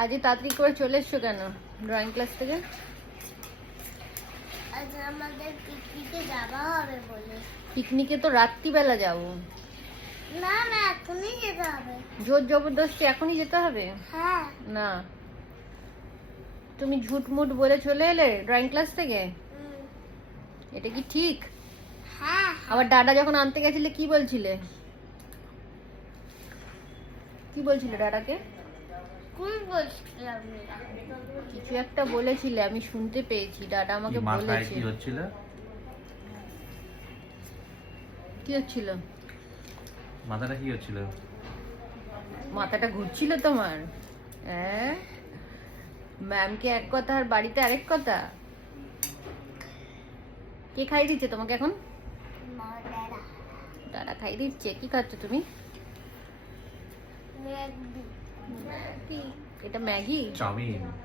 আজ তাড়াতাড়ি করে চলে এসছো কেন ড্রয়িং ক্লাস থেকে? আজ আমাদের পিকনিকে যাওয়া হবে বলে। পিকনিকে তো রাত্রিবেলা যাবো। না না, এখনই যেতে হবে। জোর জবরদস্তি এখনই যেতে হবে? হ্যাঁ। না, তুমি ঝুটমুট বলে চলে এলে ড্রয়িং ক্লাস থেকে, এটা কি ঠিক? হ্যাঁ। আবার দাদা যখন আনতে গেছিলে কি বলছিলে? কি বলছিলে দাদাকে? কোন বলছিলাম? কিছু একটা বলেছিলে, আমি শুনতে পেয়েছি, দাদা আমাকে বলেছে। কি হচ্ছিল? কি হচ্ছিল? মাথাটা কি হচ্ছিল? মাথাটা ঘুরছিল তোমার? হ্যাঁ, ম্যামকে এক কথা আর বাড়িতে আরেক কথা। কে খাইয়ে দিচ্ছে তোমাকে এখন? দাদা। দাদা খাইয়ে দিচ্ছে। কি খাচ্ছ তুমি? ম্যাগি। এটা ম্যাগি? চাউমিন।